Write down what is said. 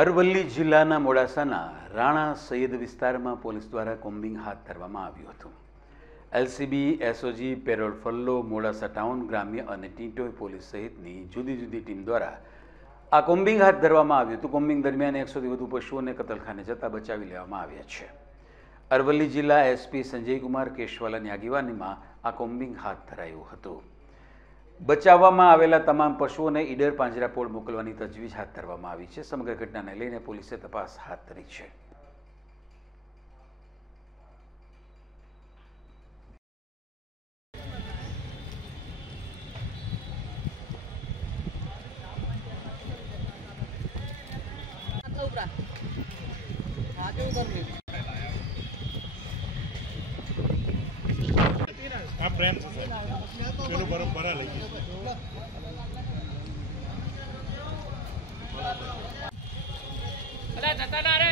અરવલ્લી જિલ્લાના મોડાસાના રાણા સૈયદ વિસ્તારમાં પોલીસ દ્વારા કોમ્બિંગ હાથ ધરવામાં આવ્યું હતું। LCB, SOG, parole furlough, Modasa town, ગ્રામ્ય અને ટીટોઈ પોલીસ સહિતની જુદી જુદી ટીમ દ્વારા આ કોમ્બિંગ હાથ ધરવામાં આવ્યું હતું। કોમ્બિંગ દરમિયાન 100થી વધુ પશુઓને કતલખાને જતા બચાવી લેવામાં આવ્યા છે। અરવલ્લી જિલ્લા એસપી સંજયકુમાર કેશવાલાની આગેવાનીમાં આ કોમ્બિંગ હાથ ધરાયું હતું। બચાવવામાં આવેલા તમામ પશુઓને ઈડર પાંજરાપોળ મોકલવાની તજવીજ હાથ ધરવામાં આવી છે। સમગ્ર ઘટનાને લઈને પોલીસે તપાસ હાથ ધરી છે। આ પ્રેમ છે પેલું બરોબર લઈ અલા જતા ના રે